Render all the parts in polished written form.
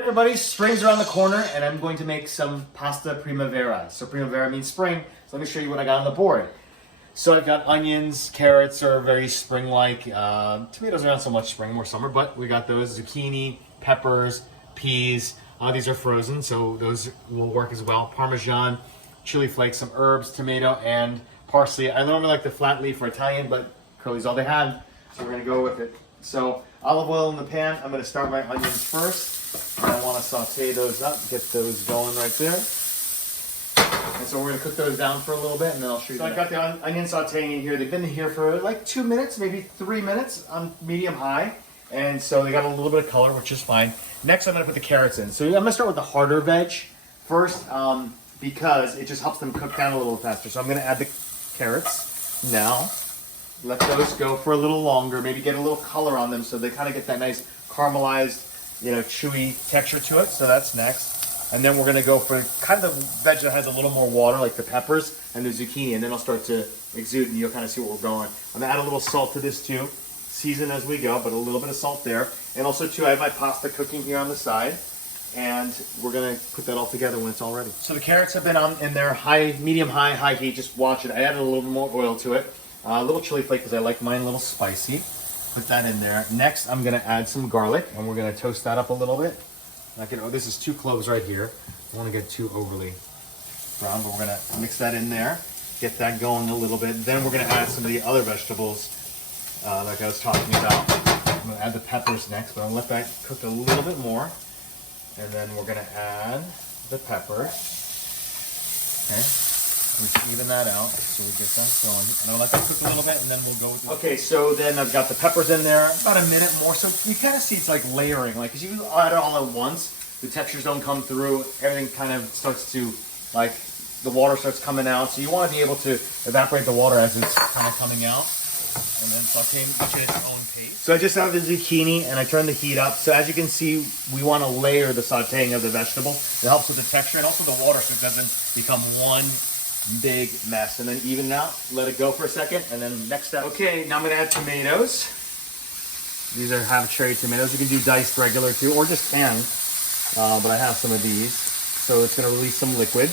Everybody, spring's around the corner and I'm going to make some pasta primavera. So primavera means spring, so let me show you what I got on the board. So I've got onions, carrots are very spring-like, tomatoes are not so much spring, more summer, but we got those, zucchini, peppers, peas. These are frozen, so those will work as well. Parmesan, chili flakes, some herbs, tomato, and parsley. I normally like the flat leaf for Italian, but curly's all they had, so we're gonna go with it. So olive oil in the pan. I'm gonna start my onions first. I want to saute those up, get those going right there. And so we're going to cook those down for a little bit and then I'll show you. So I got the onion sauteing in here. They've been here for like 2 minutes, maybe 3 minutes on medium high. And so they got a little bit of color, which is fine. Next, I'm going to put the carrots in. So I'm going to start with the harder veg first because it just helps them cook down a little faster. So I'm going to add the carrots now. Let those go for a little longer, maybe get a little color on them so they kind of get that nice caramelized, chewy texture to it. So that's next. And then we're gonna go for kind of the veg that has a little more water, like the peppers and the zucchini, and then I'll start to exude and you'll kind of see where we're going. I'm gonna add a little salt to this too. Season as we go, but a little bit of salt there. And also too, I have my pasta cooking here on the side. And we're gonna put that all together when it's all ready. So the carrots have been in there medium, high heat, just watch it. I added a little more oil to it. A little chili flake because I like mine a little spicy. Put that in there. Next, I'm going to add some garlic, and we're going to toast that up a little bit. This is 2 cloves right here. I don't want to get too overly brown, but we're going to mix that in there, get that going a little bit. Then we're going to add some of the other vegetables like I was talking about. I'm going to add the peppers next, but I'll let that cook a little bit more. And then we're going to add the peppers. Okay. We even that out so we get that going. And I'll let that cook a little bit and then we'll go with it. Okay, so then I've got the peppers in there, about a minute more. So you kind of see it's like layering, like because you add it all at once, the textures don't come through, everything kind of starts to, like, the water starts coming out. So you want to be able to evaporate the water as it's kind of coming out. And then sauteing each at its own pace. So I just added the zucchini and I turned the heat up. So as you can see, we want to layer the sauteing of the vegetable. It helps with the texture and also the water so it doesn't become one big mess. And then even it out, let it go for a second, and then next step. Okay, now I'm going to add tomatoes. These are half cherry tomatoes. You can do diced regular too, or just canned, but I have some of these. So it's going to release some liquid.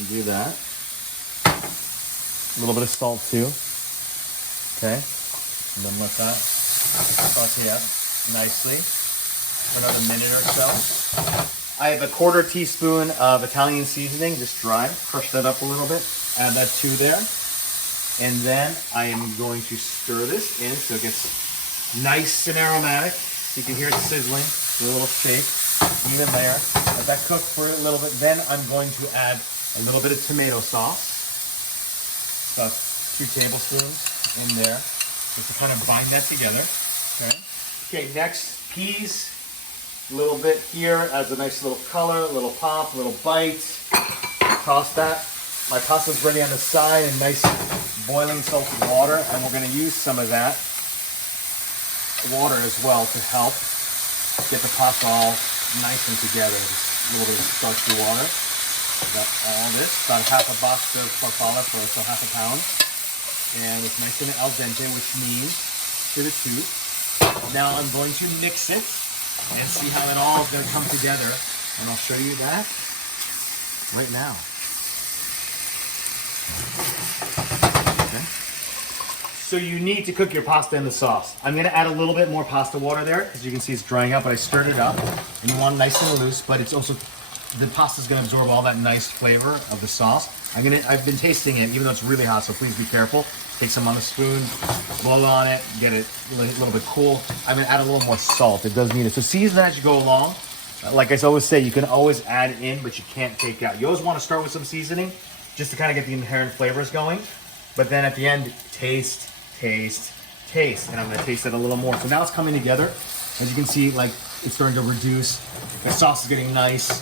You do that. A little bit of salt too. Okay, and then let that saute up nicely for another minute or so. I have a 1/4 teaspoon of Italian seasoning, just dry. Crush that up a little bit. Add that too there. And then I am going to stir this in so it gets nice and aromatic. You can hear it sizzling. Do a little shake. Even there. Let that cook for a little bit. Then I'm going to add a little bit of tomato sauce. About 2 tablespoons in there. Just to kind of bind that together. Okay, next, peas. A little bit here adds a nice little color, a little pop, a little bite. Toss that. My pasta's ready on the side in nice boiling salted water, and we're going to use some of that water as well to help get the pasta all nice and together. Just a little bit of starchy water. Got all this, about half a box of farfalle, so half a pound. And it's nice and al dente, which means to the tooth. Now I'm going to mix it and see how it all is going to come together. And I'll show you that right now. Okay. So you need to cook your pasta in the sauce. I'm going to add a little bit more pasta water there, because you can see it's drying out, but I stirred it up. And you want it nice and loose, but it's also, the pasta is going to absorb all that nice flavor of the sauce. I've been tasting it, even though it's really hot, so please be careful. Take some on the spoon, blow on it, get it a little bit cool. I'm going to add a little more salt. It does need it. So season as you go along. Like I always say, you can always add in, but you can't take out. You always want to start with some seasoning, just to kind of get the inherent flavors going. But then at the end, taste. And I'm going to taste it a little more. So now it's coming together. As you can see, like, it's starting to reduce. The sauce is getting nice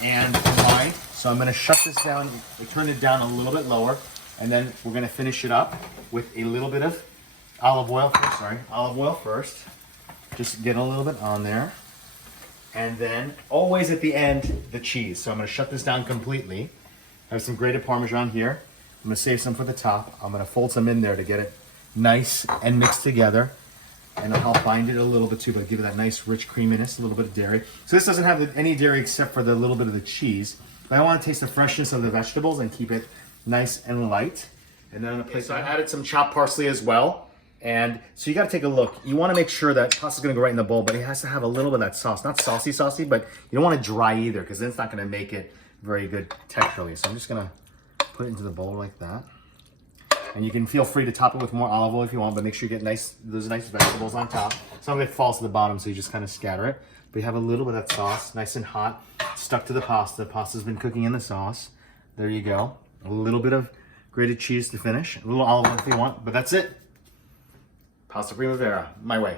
and white. So I'm going to shut this down, turn it down a little bit lower, and then we're going to finish it up with a little bit of olive oil first. Just get a little bit on there. And then always at the end, the cheese. So I'm going to shut this down completely. I have some grated Parmesan here. I'm going to save some for the top. I'm going to fold some in there to get it nice and mixed together. And I'll bind it a little bit too, but give it that nice rich creaminess, a little bit of dairy. So this doesn't have any dairy except for the little bit of the cheese. But I want to taste the freshness of the vegetables and keep it nice and light. And then I'm gonna place. So I added some chopped parsley as well. And so you got to take a look. You want to make sure that pasta's going to go right in the bowl, but it has to have a little bit of that sauce. Not saucy, but you don't want it dry either, because then it's not going to make it very good texturally. So I'm just going to put it into the bowl like that. And you can feel free to top it with more olive oil if you want, but make sure you get those nice vegetables on top. Some of it falls to the bottom, so you just kind of scatter it. But you have a little bit of that sauce, nice and hot, stuck to the pasta. The pasta's been cooking in the sauce. There you go. A little bit of grated cheese to finish. A little olive oil if you want, but that's it. Pasta Primavera, my way.